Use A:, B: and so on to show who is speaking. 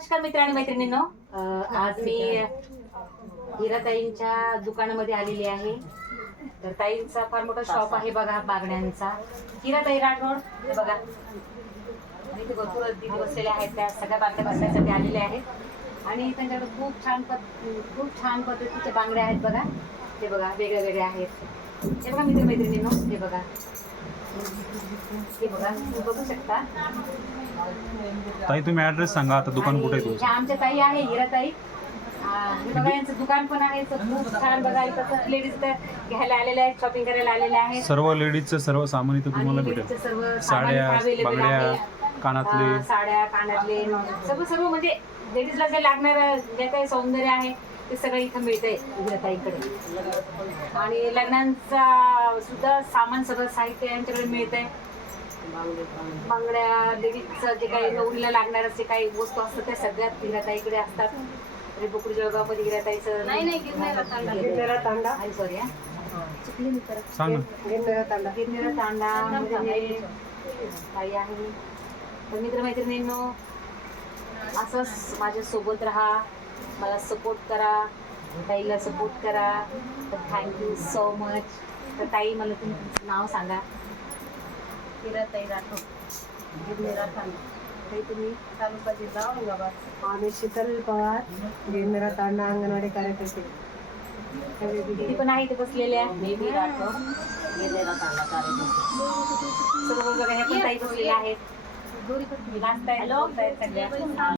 A: नमस्कार मित्र आणि मैत्रिणींनो आज मी हिराताईंच्या दुकानामध्ये आलेली आहे. तर ताईंचा फार मोठा शॉप आहे बघा बागड्यांचा. हिराताई राठोड हे बघा. इथे भरपूर दिदी बसलेल्या आहेत त्या सगळ्या बांगड्या बसण्यासाठी आलेल्या आहेत. आणि त्यांच्याकडे खूप छान पद खूप छान पद्धतीचे बांगड्या आहेत बघा. ते बघा वेगळ्या वेगळ्या आहेत. हे बघा मित्र मैत्रिणींनो हे बघा. हे बघा तुम्ही बघू शकता.
B: ताई तुम्ही ऍड्रेस सांगा आता दुकान कुठे आहे
A: आणि
B: तुमचं?
A: ह्या आमच्या ताई आहे हिराताई. हे बघा यांचं दुकान पण आहे खूप छान बघा इथं लेडीज तर घ्यायला आलेल्या आहेत शॉपिंग करायला आलेल्या आहेत.
B: सर्व लेडीजचं सर्व सामान इथं तुम्हाला
A: आणि
B: भेटेल.
A: लेडीजचं सर्व सामान
B: साड्या
A: available
B: बांगड्या. कानातले.
A: साड्या कानातले सर्व सर्व म्हणजे लेडीजला जे लागणार जे काही सौंदर्य आहे ते सगळं इथं मिळतंय हिराताईकडे आणि लग्नांचा सुद्धा सामान सगळं साहित्य यांच्याकडे मिळतंय. बांगड्या लेडीजचं जे काही नवरीला लागणार असे काही वस्तू असतात त्या सगळ्यात हिराताईकडे असतात. बोकडी जळगावमध्ये हिराताईचं
C: नाही, नाही, गिरणारा तांडा.
A: गिरणारा तांडा. सॉरी हा. चुकली मी परत
B: सांग ना
A: गिरणारा तांडा गिरणारा तांडा काही आहे तर मित्रमैत्रिणींनो असंच माझ्या सोबत राहा मला सपोर्ट करा ताईला सपोर्ट करा. तर थँक्यू सो मच तर ताई मला तुमचं नाव सांगा.
C: हिराताई राठोड.
A: ताई तुम्ही?
C: तालुका जिल्हा औरंगाबाद
D: आम्ही शीतल पवार गिरणारा तांडा अंगणवाडी कार्यकर्ते.
A: किती पण आहे ते बसलेल्या.
C: मी बी राठोड. गिरनेरा तांडा कार्यकर्ते.
A: सर्व बघा ह्या पण ताई बसलेल्या आहेत.